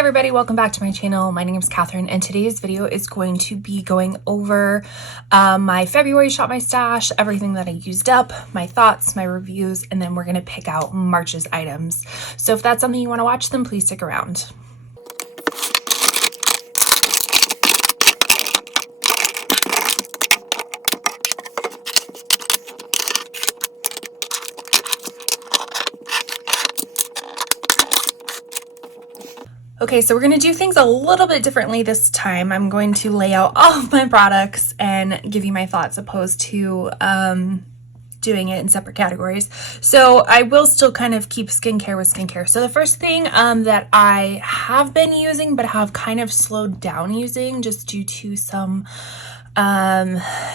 everybody, welcome back to my channel. My name is Catherine and today's video is going to be going over my February Shop My Stash, everything that I used up, my thoughts, my reviews, and then we're going to pick out March's items. So if that's something you want to watch, then please stick around. Okay, so we're going to do things a little bit differently this time. I'm going to lay out all of my products and give you my thoughts opposed to doing it in separate categories. So I will still kind of keep skincare with skincare. So the first thing that I have been using but have kind of slowed down using just due to some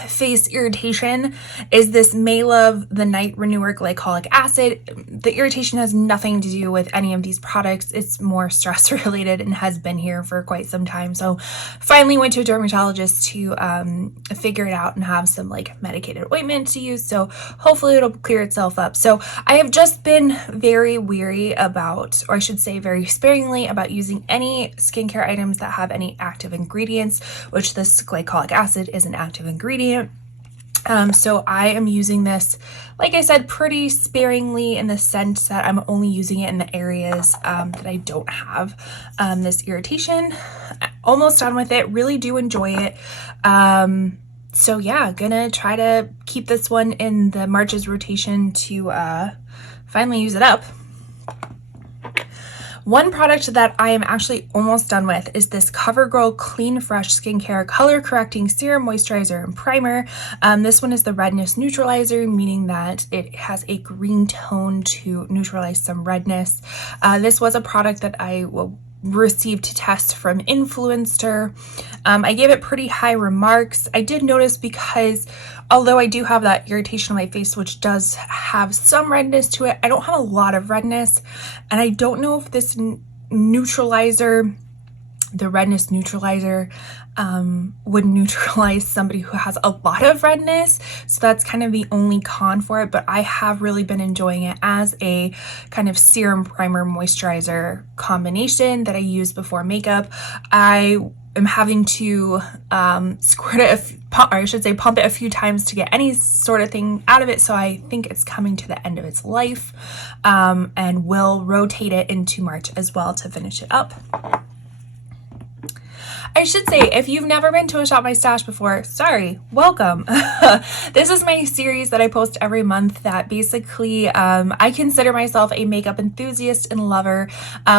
face irritation is this May Love the Night Renewer Glycolic Acid. The irritation has nothing to do with any of these products. It's more stress related and has been here for quite some time. So finally went to a dermatologist to figure it out and have some like medicated ointment to use. So hopefully it'll clear itself up. So I have just been very weary about, or I should say very sparingly about using any skincare items that have any active ingredients, which this glycolic acid is an active ingredient. So I am using this, like I said, pretty sparingly in the sense that I'm only using it in the areas that I don't have this irritation. Almost done with it. Really do enjoy it. So yeah, gonna try to keep this one in the March's rotation to finally use it up. One product that I am actually almost done with is this CoverGirl Clean Fresh Skincare Color Correcting Serum, Moisturizer, and Primer. This one is the redness neutralizer, meaning that it has a green tone to neutralize some redness. This was a product that I received to test from Influencer. I gave it pretty high remarks. I did notice because although I do have that irritation on my face, which does have some redness to it, I don't have a lot of redness. And I don't know if this neutralizer, the redness neutralizer, would neutralize somebody who has a lot of redness. So that's kind of the only con for it, but I have really been enjoying it as a kind of serum primer moisturizer combination that I use before makeup. I am having to squirt it, or I should say pump it a few times to get any sort of thing out of it. So I think it's coming to the end of its life, and will rotate it into March as well to finish it up. I should say, if you've never been to a Shop My Stash before, sorry, welcome. This is my series that I post every month that basically I consider myself a makeup enthusiast and lover,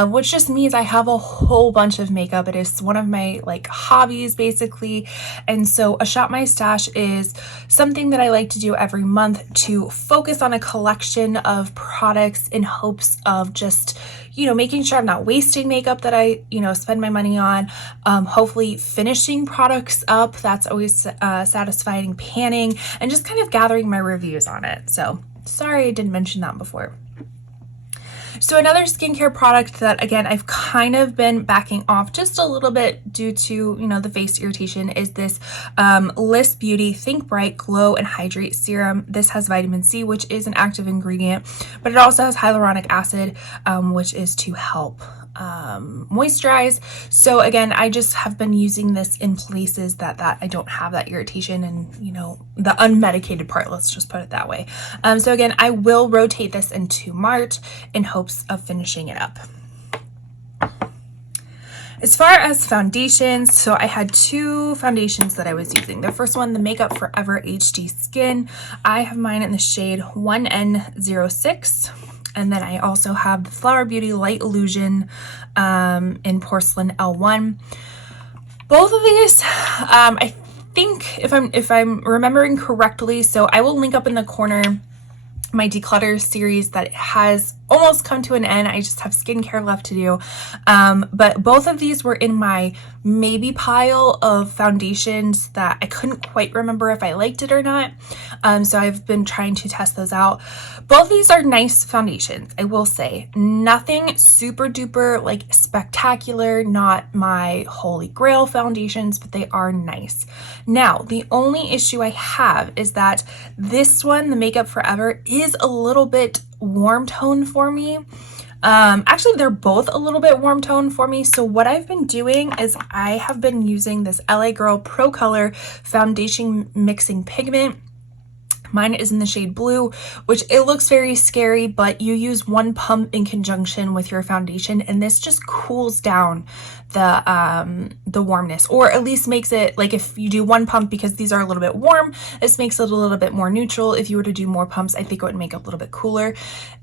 which just means I have a whole bunch of makeup. It is one of my like hobbies basically. And so a Shop My Stash is something that I like to do every month to focus on a collection of products in hopes of just, you know, making sure I'm not wasting makeup that I, you know, spend my money on. Hopefully finishing products up. That's always satisfying, panning, and just kind of gathering my reviews on it. So sorry I didn't mention that before. So another skincare product that, again, I've kind of been backing off just a little bit due to, you know, the face irritation is this Liss Beauty Think Bright Glow and Hydrate Serum. This has vitamin C, which is an active ingredient, but it also has hyaluronic acid, which is to help moisturize. So again, I just have been using this in places that I don't have that irritation and, you know, the unmedicated part, let's just put it that way. So again, I will rotate this into March in hopes of finishing it up. As far as foundations, so I had two foundations that I was using. The first one, the Makeup Forever HD Skin. I have mine in the shade 1N06. And then I also have the Flower Beauty Light Illusion in Porcelain L1. Both of these, I think if I'm remembering correctly, so I will link up in the corner my declutter series that has almost come to an end. I just have skincare left to do. But both of these were in my maybe pile of foundations that I couldn't quite remember if I liked it or not. So I've been trying to test those out. Both these are nice foundations, I will say. Nothing super duper like spectacular, not my holy grail foundations, but they are nice. Now, the only issue I have is that this one, the Makeup Forever, is a little bit warm tone for me. Actually, they're both a little bit warm tone for me. So what I've been doing is I have been using this LA Girl Pro Color Foundation Mixing Pigment. Mine is in the shade blue, which it looks very scary, but you use one pump in conjunction with your foundation, and this just cools down the warmness, or at least makes it, like, if you do one pump, because these are a little bit warm, this makes it a little bit more neutral. If you were to do more pumps, I think it would make it a little bit cooler.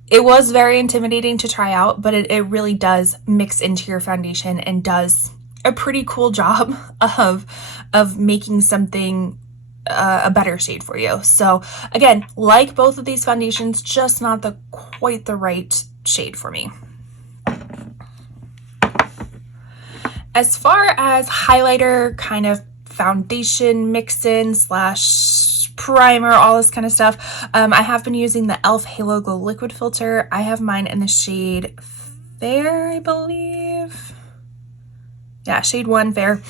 It was very intimidating to try out, but it really does mix into your foundation and does a pretty cool job of making something a better shade for you. So again, like both of these foundations, just not quite the right shade for me. As far as highlighter, kind of foundation mix-in / primer, all this kind of stuff, I have been using the e.l.f. Halo Glow Liquid Filter. I have mine in the shade Fair, I believe. Yeah, shade 1, Fair.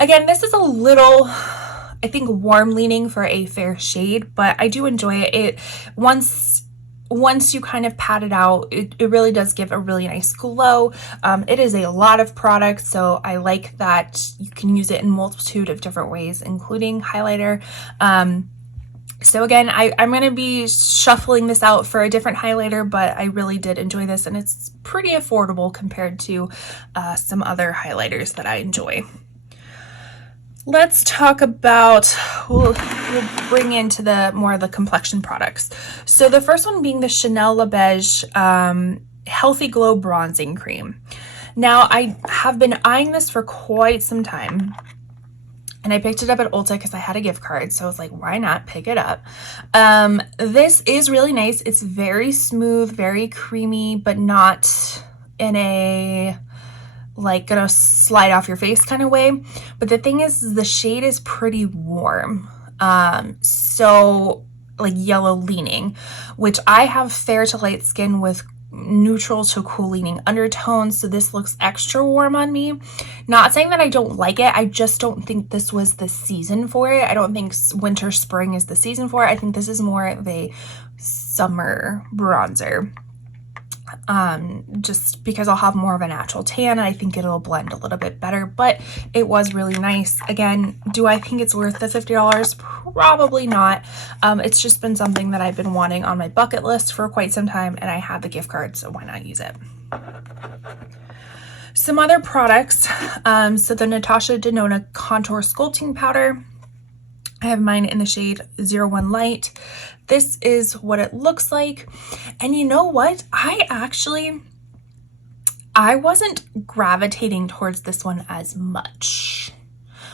Again, this is a little, I think, warm leaning for a fair shade, but I do enjoy it. Once you kind of pat it out, it really does give a really nice glow. It is a lot of product, so I like that you can use it in multitude of different ways, including highlighter. So again, I'm going to be shuffling this out for a different highlighter, but I really did enjoy this, and it's pretty affordable compared to some other highlighters that I enjoy. Let's talk about, we'll bring into the more of the complexion products. So the first one being the Chanel La Beige Healthy Glow Bronzing Cream. Now, I have been eyeing this for quite some time, and I picked it up at Ulta because I had a gift card, so I was like, why not pick it up? This is really nice. It's very smooth, very creamy, but not in a like gonna slide off your face kind of way. But the thing is, the shade is pretty warm, so like yellow leaning, which I have fair to light skin with neutral to cool leaning undertones, so this looks extra warm on me. Not saying that I don't like it, I just don't think this was the season for it. I don't think winter spring is the season for it. I think this is more of a summer bronzer, just because I'll have more of a natural tan, and I think it'll blend a little bit better. But it was really nice. Again, do I think it's worth the $50? Probably not. It's just been something that I've been wanting on my bucket list for quite some time, and I had the gift card, so why not use it? Some other products, so the Natasha Denona Contour Sculpting Powder. I have mine in the shade 01 Light. This is what it looks like. And you know what? I wasn't gravitating towards this one as much,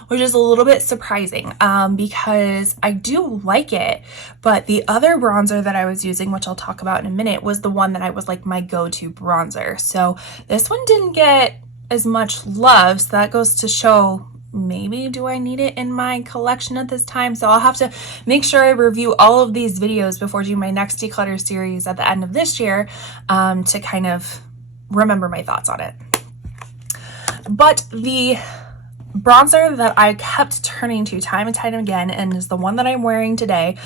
which is a little bit surprising, because I do like it, but the other bronzer that I was using, which I'll talk about in a minute, was the one that I was like my go-to bronzer. So this one didn't get as much love, so that goes to show, maybe do I need it in my collection at this time? So I'll have to make sure I review all of these videos before doing my next declutter series at the end of this year, to kind of remember my thoughts on it. But the bronzer that I kept turning to time and time again, and is the one that I'm wearing today,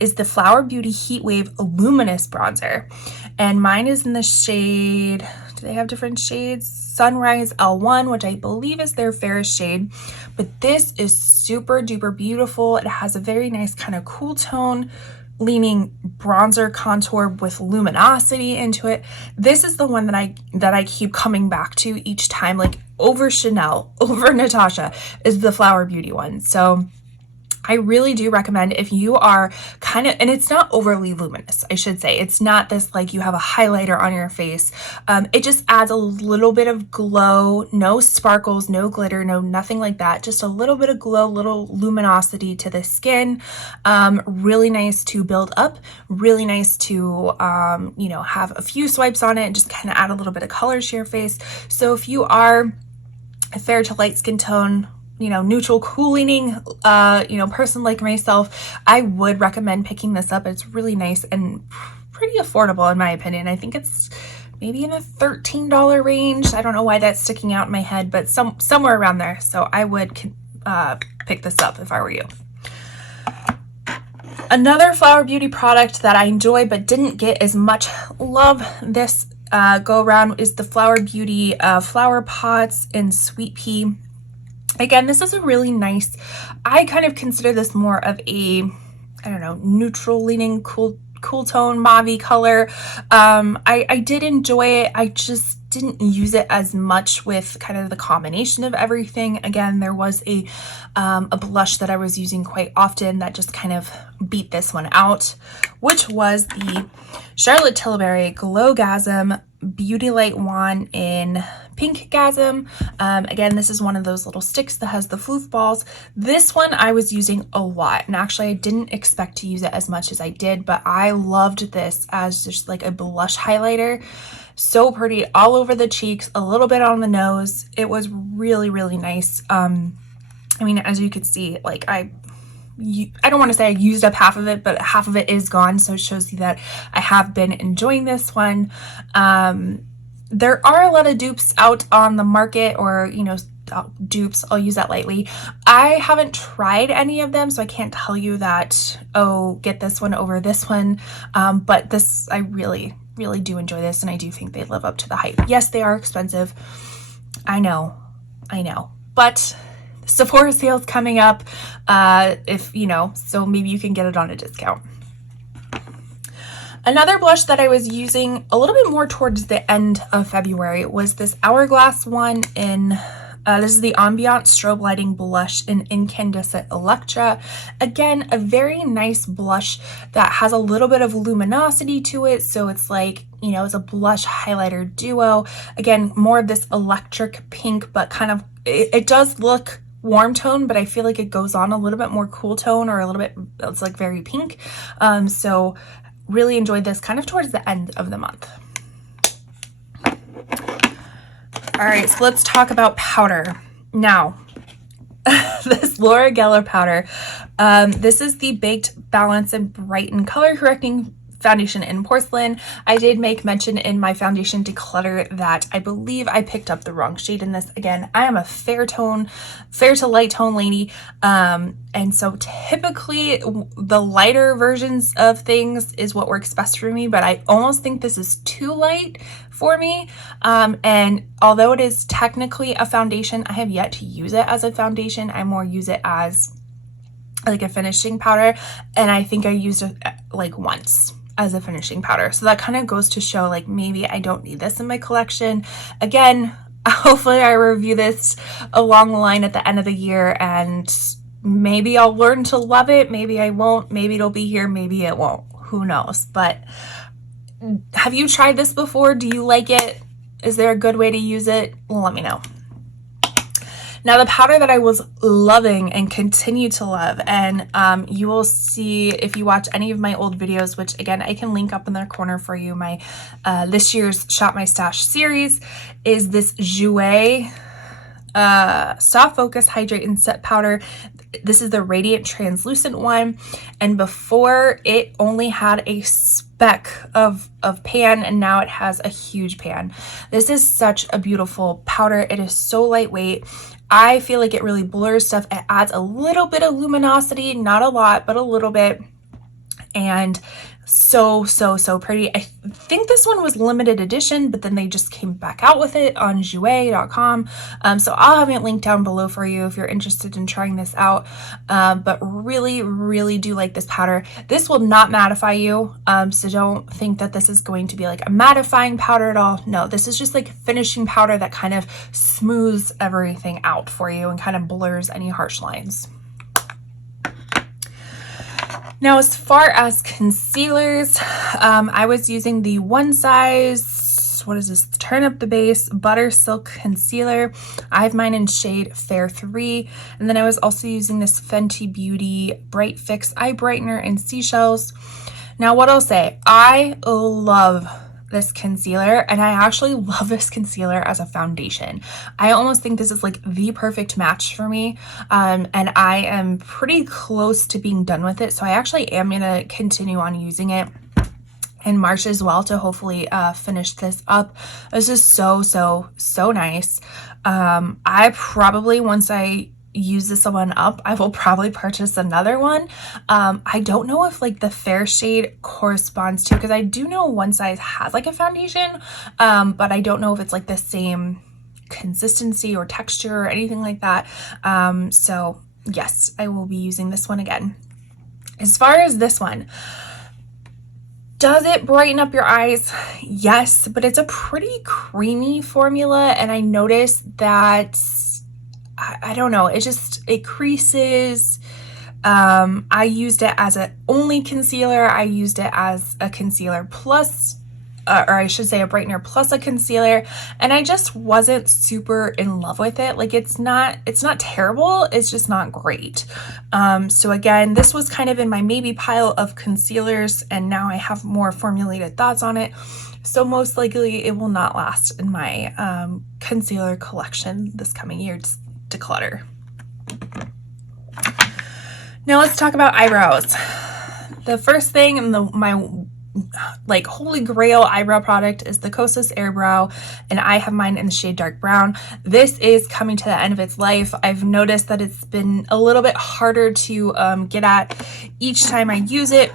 is the Flower Beauty Heat Wave Luminous Bronzer. And mine is in the shade, do they have different shades? Sunrise L1, which I believe is their fairest shade. But this is super duper beautiful. It has a very nice kind of cool tone leaning bronzer contour with luminosity into it. This is the one that I keep coming back to each time, like over Chanel, over Natasha, is the Flower Beauty one. So I really do recommend, if you are kind of, and it's not overly luminous, I should say. It's not this like you have a highlighter on your face. It just adds a little bit of glow, no sparkles, no glitter, no nothing like that. Just a little bit of glow, little luminosity to the skin. Really nice to build up, really nice to, you know, have a few swipes on it and just kind of add a little bit of color to your face. So if you are a fair to light skin tone, you know, neutral, cool leaning, you know, person like myself, I would recommend picking this up. It's really nice and pretty affordable in my opinion. I think it's maybe in a $13 range. I don't know why that's sticking out in my head, but somewhere around there. So I would pick this up if I were you. Another Flower Beauty product that I enjoy but didn't get as much love this go around is the Flower Beauty Flower Pots in Sweet Pea. Again, this is a really nice, I kind of consider this more of a, I don't know, neutral leaning, cool tone mauve color. I did enjoy it. I just didn't use it as much with kind of the combination of everything. Again, there was a blush that I was using quite often that just kind of beat this one out, which was the Charlotte Tilbury Glowgasm Beauty Light Wand in Pink Gasm. Again, this is one of those little sticks that has the floof balls. This one I was using a lot, and actually I didn't expect to use it as much as I did, but I loved this as just like a blush highlighter. So pretty all over the cheeks, a little bit on the nose. It was really, really nice. I mean, as you could see, like I don't want to say I used up half of it, but half of it is gone. So it shows you that I have been enjoying this one. There are a lot of dupes out on the market, or, you know, dupes, I'll use that lightly. I haven't tried any of them, so I can't tell you that, oh, get this one over this one. But this, I really do enjoy this, and I do think they live up to the hype. Yes, they are expensive. I know. But Sephora sale's coming up, if you know, so maybe you can get it on a discount. Another blush that I was using a little bit more towards the end of February was this Hourglass one in, this is the Ambient Strobe Lighting Blush in Incandescent Electra. Again, a very nice blush that has a little bit of luminosity to it, so it's like, you know, it's a blush highlighter duo. Again, more of this electric pink, but kind of, it does look warm tone, but I feel like it goes on a little bit more cool tone, or a little bit, it's like very pink. So really enjoyed this kind of towards the end of the month. All right, so let's talk about powder. Now, this Laura Geller powder, this is the Baked Balance and Brighten Color Correcting Foundation in Porcelain. I did make mention in my foundation declutter that I believe I picked up the wrong shade in this. Again, I am a fair to light tone lady, and so typically the lighter versions of things is what works best for me, but I almost think this is too light for me, and although it is technically a foundation, I have yet to use it as a foundation. I more use it as like a finishing powder, and I think I used it like once as a finishing powder. So that kind of goes to show, like, maybe I don't need this in my collection. Again, hopefully I review this along the line at the end of the year, and maybe I'll learn to love it. Maybe I won't. Maybe it'll be here. Maybe it won't. Who knows? But have you tried this before? Do you like it? Is there a good way to use it? Let me know. Now, the powder that I was loving and continue to love, and you will see if you watch any of my old videos, which again, I can link up in the corner for you, my this year's Shop My Stash series, is this Jouer Soft Focus Hydrate and Set Powder. This is the Radiant Translucent one, and before it only had a speck of pan, and now it has a huge pan. This is such a beautiful powder. It is so lightweight. I feel like it really blurs stuff. It adds a little bit of luminosity, not a lot, but a little bit, and so pretty. I think this one was limited edition, but then they just came back out with it on jouer.com. So I'll have it linked down below for you if you're interested in trying this out. But really do like this powder. This will not mattify you, so don't think that this is going to be like a mattifying powder at all. No, this is just like finishing powder that kind of smooths everything out for you and kind of blurs any harsh lines. Now, as far as concealers, I was using the One Size, what is this, Turn Up the Base Butter Silk Concealer. I have mine in shade Fair 3. And then I was also using this Fenty Beauty Bright Fix Eye Brightener in Seashells. Now, what I'll say, I love this concealer, and I actually love this concealer as a foundation. I almost think this is like the perfect match for me, and I am pretty close to being done with it, so I actually am gonna continue on using it in March as well to hopefully finish this up. This is so nice. I probably, once I use this one up, I will probably purchase another one. I don't know if like the fair shade corresponds to, because I do know one size has like a foundation, but I don't know if it's like the same consistency or texture or anything like that. So yes, I will be using this one again. As far as this one, does it brighten up your eyes? Yes, but it's a pretty creamy formula, and I noticed that, I don't know, it creases. I used it as a only concealer. I used it as a concealer plus, or I should say a brightener plus a concealer, and I just wasn't super in love with it. Like it's not terrible, it's just not great. So again, this was kind of in my maybe pile of concealers, and now I have more formulated thoughts on it. So most likely it will not last in my concealer collection this coming year. Just declutter. Now let's talk about eyebrows. The first thing in my like holy grail eyebrow product is the Kosas Airbrow, and I have mine in the shade dark brown. This is coming to the end of its life. I've noticed that it's been a little bit harder to get at each time I use it,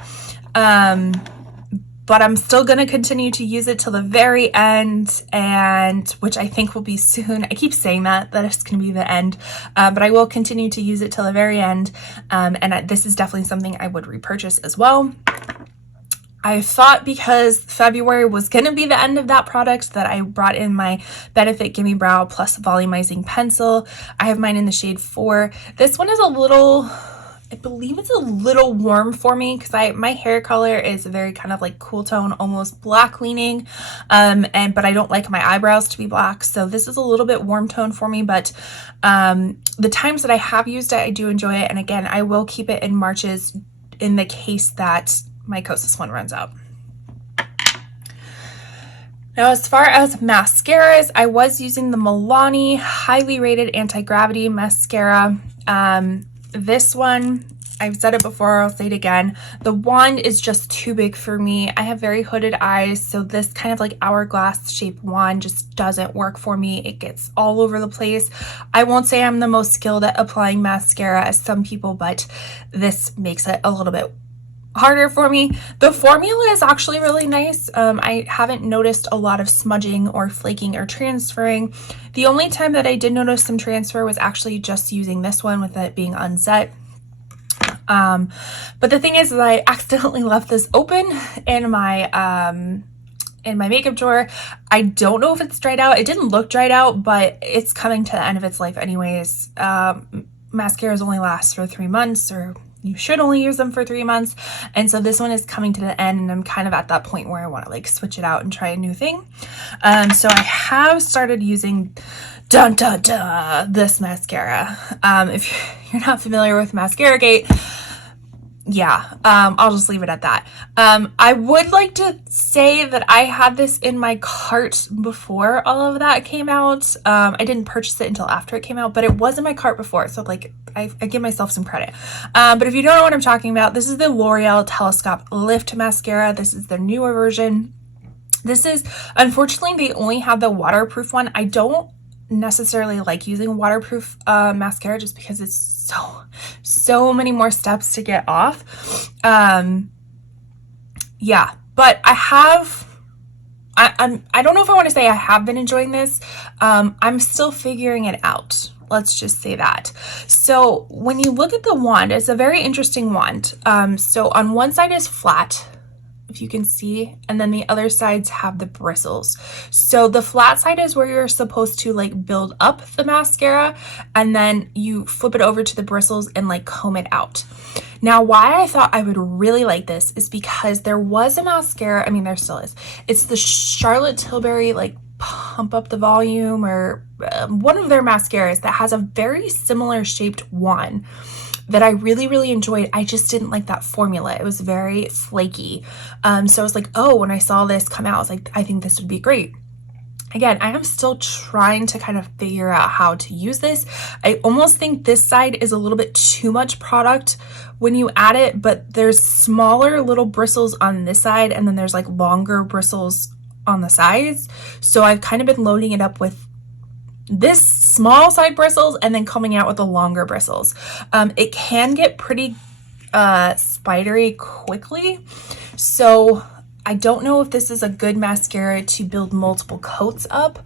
but I'm still going to continue to use it till the very end, and which I think will be soon. I keep saying that it's going to be the end, but I will continue to use it till the very end, and this is definitely something I would repurchase as well. I thought because February was going to be the end of that product that I brought in my Benefit Gimme Brow Plus Volumizing Pencil. I have mine in the shade 4. This one is a little, I believe it's a little warm for me because my hair color is very kind of like cool tone, almost black leaning, but I don't like my eyebrows to be black, so this is a little bit warm tone for me, but the times that I have used it, I do enjoy it, and again, I will keep it in Marches in the case that my Kosas one runs out. Now, as far as mascaras, I was using the Milani highly rated anti-gravity mascara. This one, I've said it before, I'll say it again. The wand is just too big for me. I have very hooded eyes, so this kind of like hourglass shaped wand just doesn't work for me. It gets all over the place. I won't say I'm the most skilled at applying mascara as some people, but this makes it a little bit harder for me. The formula is actually really nice. I haven't noticed a lot of smudging or flaking or transferring. The only time that I did notice some transfer was actually just using this one with it being unset. But the thing is that I accidentally left this open in my makeup drawer. I don't know if it's dried out. It didn't look dried out, but it's coming to the end of its life anyways. Mascaras only last for 3 months, or you should only use them for 3 months, and so this one is coming to the end, and I'm kind of at that point where I want to like switch it out and try a new thing. So I have started using this mascara. If you're not familiar with Mascara Gate, yeah, I'll just leave it at that. I would like to say that I had this in my cart before all of that came out. I didn't purchase it until after it came out, but it was in my cart before, so like I give myself some credit. But if you don't know what I'm talking about, this is the L'Oreal Telescope Lift Mascara. This is their newer version. This is, unfortunately, they only have the waterproof one. I don't necessarily like using waterproof mascara just because it's so many more steps to get off. Yeah, but I don't know if I want to say I have been enjoying this. I'm still figuring it out. Let's just say that. So when you look at the wand, it's a very interesting wand. So on one side is flat, if you can see, and then the other sides have the bristles. So the flat side is where you're supposed to like build up the mascara, and then you flip it over to the bristles and like comb it out. Now, why I thought I would really like this is because there was a mascara, I mean there still is, it's the Charlotte Tilbury like Pump Up the Volume, or one of their mascaras that has a very similar shaped wand that I really enjoyed. I just didn't like that formula. It was very flaky. So I was like, oh, when I saw this come out, I was like, I think this would be great. Again, I am still trying to kind of figure out how to use this. I almost think this side is a little bit too much product when you add it, but there's smaller little bristles on this side, and then there's like longer bristles on the sides. So I've kind of been loading it up with this small side bristles and then coming out with the longer bristles. It can get pretty spidery quickly, so I don't know if this is a good mascara to build multiple coats up.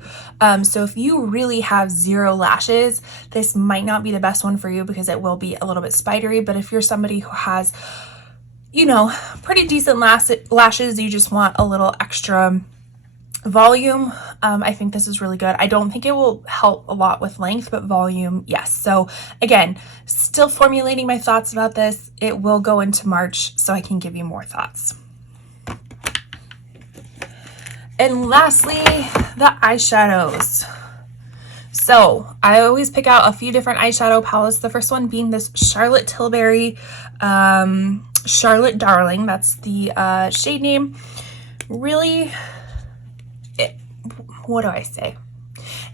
So if you really have zero lashes, this might not be the best one for you because it will be a little bit spidery. But if you're somebody who has, you know, pretty decent lashes, you just want a little extra volume, I think this is really good. I don't think it will help a lot with length, but volume, yes. So again, still formulating my thoughts about this. It will go into March, so I can give you more thoughts. And lastly, the eyeshadows. So I always pick out a few different eyeshadow palettes. The first one being this Charlotte Tilbury Charlotte Darling. That's the shade name. Really, what do I say?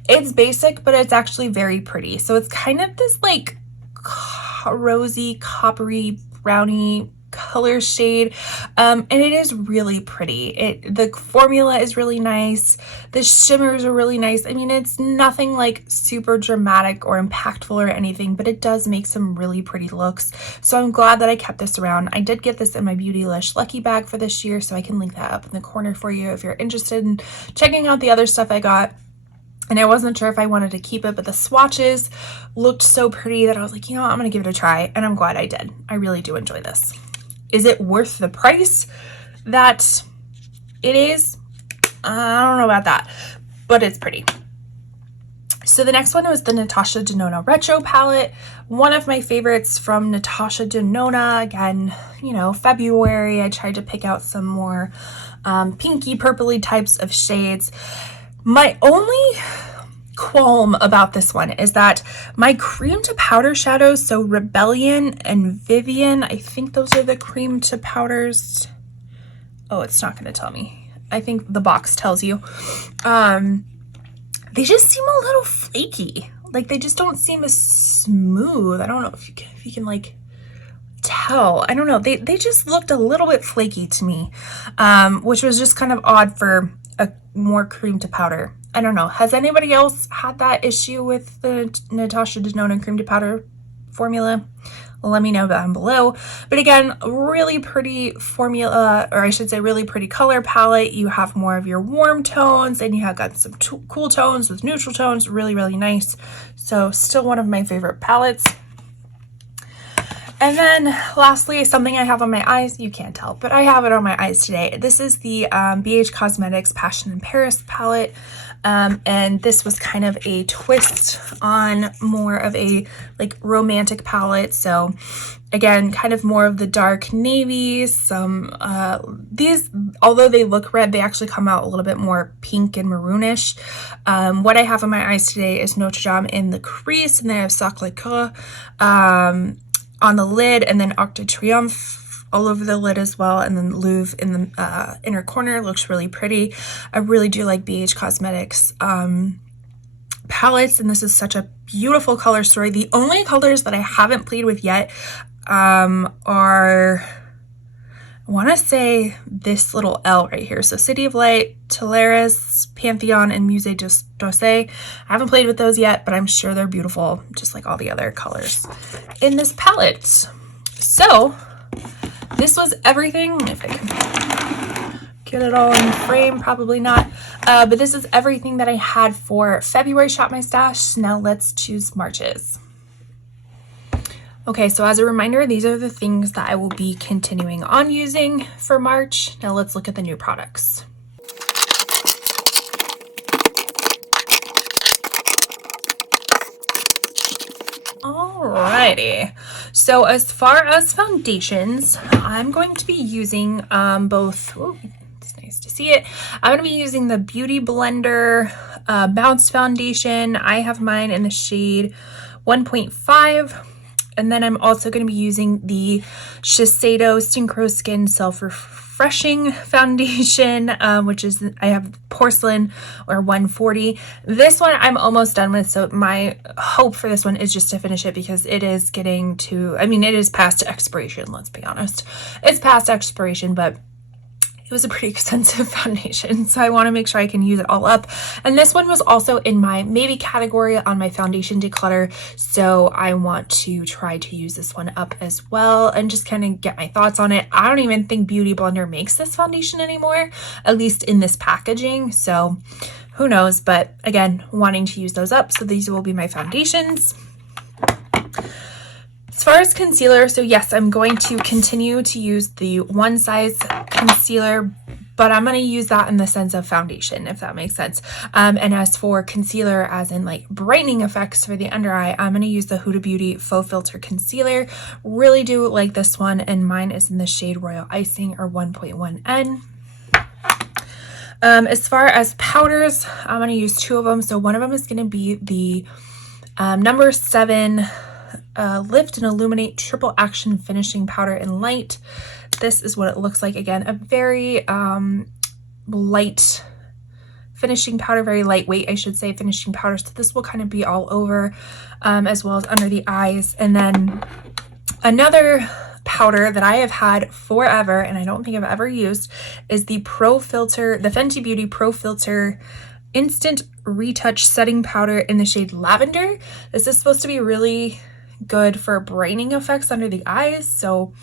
It's basic, but it's actually very pretty. So it's kind of this like rosy, coppery, browny color shade, and it is really pretty. The formula is really nice. The shimmers are really nice. I mean, it's nothing like super dramatic or impactful or anything, but it does make some really pretty looks. So I'm glad that I kept this around. I did get this in my Beautylish Lucky Bag for this year, so I can link that up in the corner for you if you're interested in checking out the other stuff I got. And I wasn't sure if I wanted to keep it, but the swatches looked so pretty that I was like, you know what, I'm gonna give it a try, and I'm glad I did. I really do enjoy this. Is it worth the price that it is? I don't know about that, but it's pretty. So the next one was the Natasha Denona Retro palette. One of my favorites from Natasha Denona. Again, you know, February, I tried to pick out some more pinky purpley types of shades. My only qualm about this one is that my cream to powder shadows, so Rebellion and Vivian, I think those are the cream to powders. Oh, it's not going to tell me. I think the box tells you. They just seem a little flaky. Like they just don't seem as smooth. I don't know if you can like tell. I don't know. They just looked a little bit flaky to me, which was just kind of odd for a more cream to powder. I don't know. Has anybody else had that issue with the Natasha Denona cream to powder formula? Let me know down below. But again, really pretty formula, or I should say really pretty color palette. You have more of your warm tones and you have got some cool tones with neutral tones. Really, really nice. So still one of my favorite palettes. And then lastly, something I have on my eyes, you can't tell, but I have it on my eyes today. This is the BH Cosmetics Passion in Paris palette. And this was kind of a twist on more of a like romantic palette. So again, kind of more of the dark navies. Some these, although they look red, they actually come out a little bit more pink and maroonish. What I have on my eyes today is Notre Dame in the crease, and then I have Sacre Coeur on the lid, and then Arc de Triomphe all over the lid as well, and then Louvre in the inner corner. Looks really pretty. I really do like BH Cosmetics palettes, and this is such a beautiful color story. The only colors that I haven't played with yet are, I want to say this little L right here. So City of Light, Teleris, Pantheon, and Musée d'Orsay. I haven't played with those yet, but I'm sure they're beautiful, just like all the other colors in this palette. So this was everything. If I can get it all in the frame, probably not. But this is everything that I had for February Shop My Stash. Now let's choose March's. Okay, so as a reminder, these are the things that I will be continuing on using for March. Now let's look at the new products. Alrighty, so as far as foundations, I'm going to be using both, ooh, it's nice to see it. I'm going to be using the Beauty Blender Bounce Foundation. I have mine in the shade 1.5. And then I'm also going to be using the Shiseido Synchro Skin Self-Refreshing Foundation, which is, I have Porcelain or 140. This one I'm almost done with, so my hope for this one is just to finish it because it is getting to, I mean, it is past expiration, let's be honest. It's past expiration, but it was a pretty expensive foundation, so I want to make sure I can use it all up. And this one was also in my maybe category on my foundation declutter, so I want to try to use this one up as well and just kind of get my thoughts on it. I don't even think Beauty Blender makes this foundation anymore, at least in this packaging, so who knows. But again, wanting to use those up, so these will be my foundations. As far as concealer, so yes, I'm going to continue to use the One Size concealer, but I'm going to use that in the sense of foundation, if that makes sense. And as for concealer, as in like brightening effects for the under eye, I'm going to use the Huda Beauty Faux Filter Concealer. Really do like this one, and mine is in the shade Royal Icing, or 1.1N. As far as powders, I'm going to use two of them. So one of them is going to be the number 7 Lift and Illuminate Triple Action Finishing Powder in Light. This is what it looks like. Again, a very light finishing powder, very lightweight, I should say, finishing powder. So this will kind of be all over, as well as under the eyes. And then another powder that I have had forever, and I don't think I've ever used, is the Fenty Beauty Pro Filter Instant Retouch Setting Powder in the shade Lavender. This is supposed to be really good for brightening effects under the eyes, so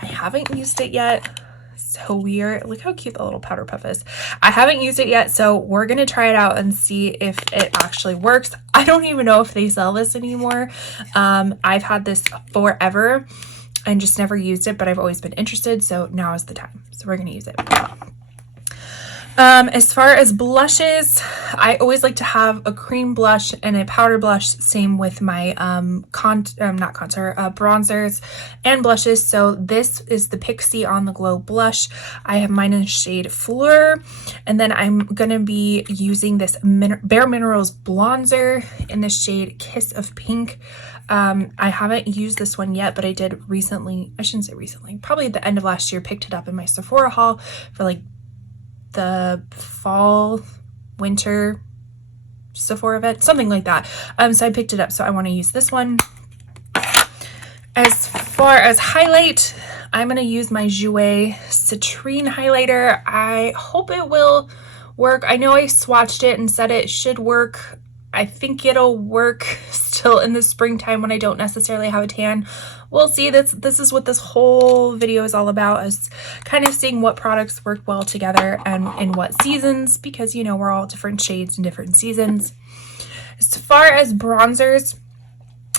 I haven't used it yet. So weird. Look how cute the little powder puff is. I haven't used it yet, so we're gonna try it out and see if it actually works. I don't even know if they sell this anymore. I've had this forever and just never used it, but I've always been interested, so now is the time. So we're gonna use it. As far as blushes, I always like to have a cream blush and a powder blush. Same with my bronzers and blushes. So this is the Pixie On The Glow blush. I have mine in the shade Fleur, and then I'm gonna be using this Bare Minerals bronzer in the shade Kiss of Pink. I haven't used this one yet, but I did recently. I shouldn't say recently, probably at the end of last year, picked it up in my Sephora haul for like the fall winter Sephora event, something like that. So I picked it up, so I want to use this one. As far as highlight, I'm going to use my Jouer Citrine highlighter. I hope it will work. I know I swatched it and said it should work. I think it'll work still in the springtime when I don't necessarily have a tan. We'll see. This is what this whole video is all about, is kind of seeing what products work well together and in what seasons, because you know we're all different shades in different seasons. As far as bronzers,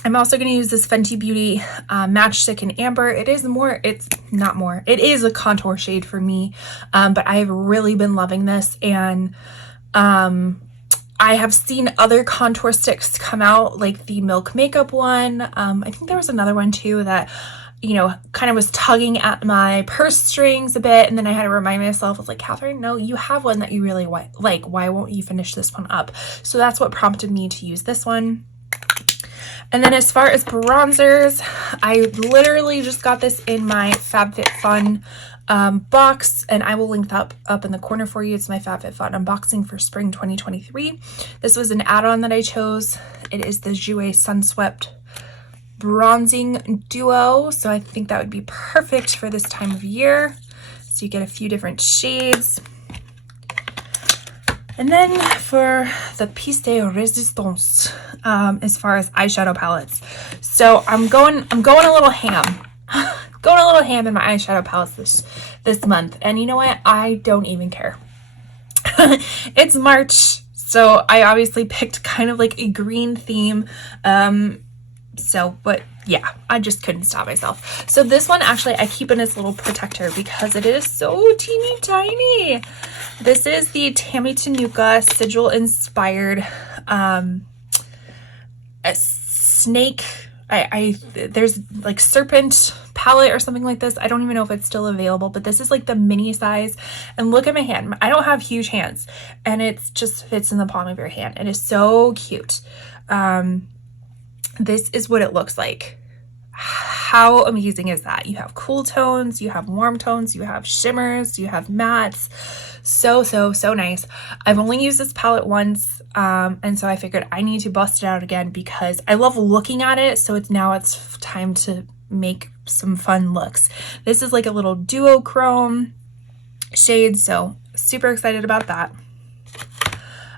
I'm also going to use this Fenty Beauty Matchstick in Amber. It is a contour shade for me, but I've really been loving this, and I have seen other contour sticks come out, like the Milk Makeup one. I think there was another one too that, you know, kind of was tugging at my purse strings a bit, and then I had to remind myself, I was like, Catherine, no, you have one that you really like. Why won't you finish this one up? So that's what prompted me to use this one. And then as far as bronzers, I literally just got this in my FabFitFun box, and I will link that up in the corner for you. It's my FabFitFun unboxing for spring 2023. This was an add-on that I chose. It is the Jouer Sunswept Bronzing Duo, so I think that would be perfect for this time of year. So you get a few different shades. And then for the piece de resistance, as far as eyeshadow palettes, so I'm going a little ham. Going a little ham in my eyeshadow palettes this month, and you know what? I don't even care. It's March, so I obviously picked kind of like a green theme. But yeah, I just couldn't stop myself. So this one actually I keep in its little protector because it is so teeny tiny. This is the Tammy Tenuka sigil inspired a snake. There's like serpent palette or something like this. I don't even know if it's still available, but this is like the mini size, and look at my hand. I don't have huge hands, and it just fits in the palm of your hand. It is so cute. This is what it looks like. How amazing is that? You have cool tones, you have warm tones, you have shimmers, you have mattes. So nice. I've only used this palette once, and so I figured I need to bust it out again because I love looking at it. So it's time to make some fun looks. This is like a little duochrome. shades, so super excited about that.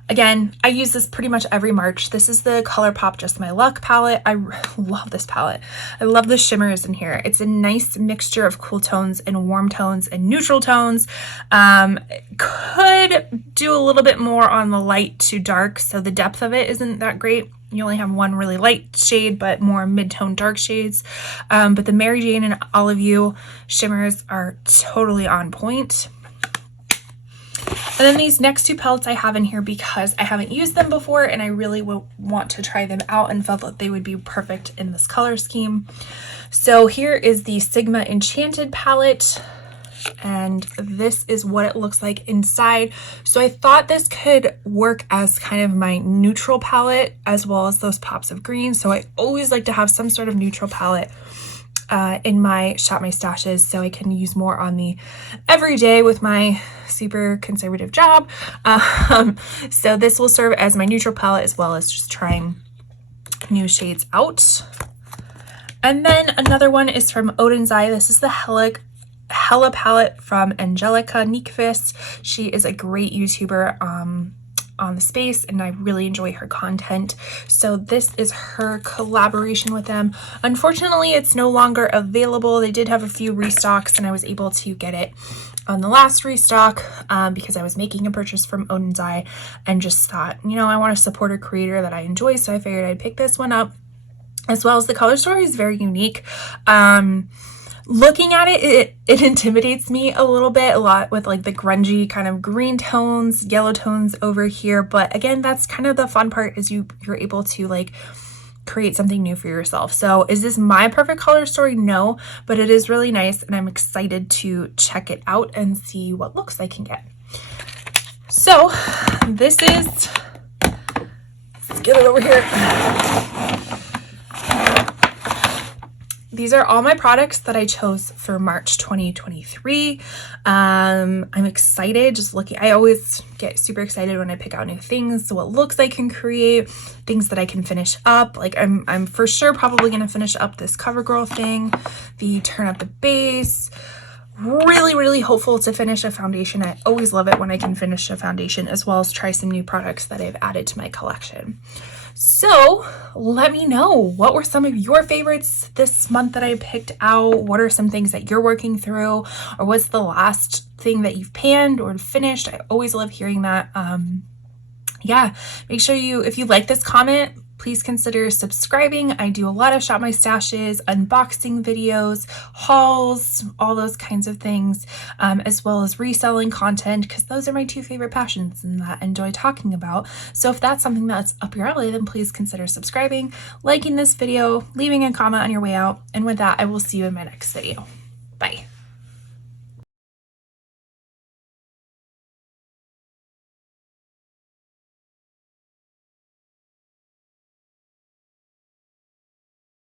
Again, I use this pretty much every March. This is the ColourPop Just My Luck palette. I love this palette. I love the shimmers in here. It's a nice mixture of cool tones and warm tones and neutral tones. Could do a little bit more on the light to dark, so the depth of it isn't that great. You only have one really light shade, but more mid-tone dark shades. But the Mary Jane and Olive You shimmers are totally on point. And then these next two palettes I have in here because I haven't used them before and I really want to try them out and felt that they would be perfect in this color scheme. So here is the Sigma Enchanted palette, and this is what it looks like inside. So I thought this could work as kind of my neutral palette as well as those pops of green. So I always like to have some sort of neutral palette in my Shop My Stashes so I can use more on the everyday with my super conservative job. So this will serve as my neutral palette as well as just trying new shades out. And then another one is from Odin's Eye. This is the Hella palette from Angelica Nyqvist. She is a great YouTuber on the space and I really enjoy her content. So this is her collaboration with them. Unfortunately, it's no longer available. They did have a few restocks and I was able to get it on the last restock because I was making a purchase from Odin's Eye and just thought, you know, I want to support a creator that I enjoy, so I figured I'd pick this one up. As well as the color story is very unique. Looking at it intimidates me a lot with like the grungy kind of green tones, yellow tones over here. But again, that's kind of the fun part, is you're able to like create something new for yourself. So is this my perfect color story? No, but it is really nice and I'm excited to check it out and see what looks I can get. So this is, let's get it over here. These are all my products that I chose for March 2023. I'm excited just looking. I always get super excited when I pick out new things. So what looks I can create, things that I can finish up. Like I'm for sure probably going to finish up this CoverGirl thing, the turn up the base. Really hopeful to finish a foundation. I always love it when I can finish a foundation, as well as try some new products that I've added to my collection. So let me know, what were some of your favorites this month that I picked out? What are some things that you're working through, or what's the last thing that you've panned or finished? I always love hearing that. Yeah, make sure if you like this comment, please consider subscribing. I do a lot of Shop My Stashes, unboxing videos, hauls, all those kinds of things, as well as reselling content, because those are my two favorite passions and that I enjoy talking about. So if that's something that's up your alley, then please consider subscribing, liking this video, leaving a comment on your way out. And with that, I will see you in my next video. Bye.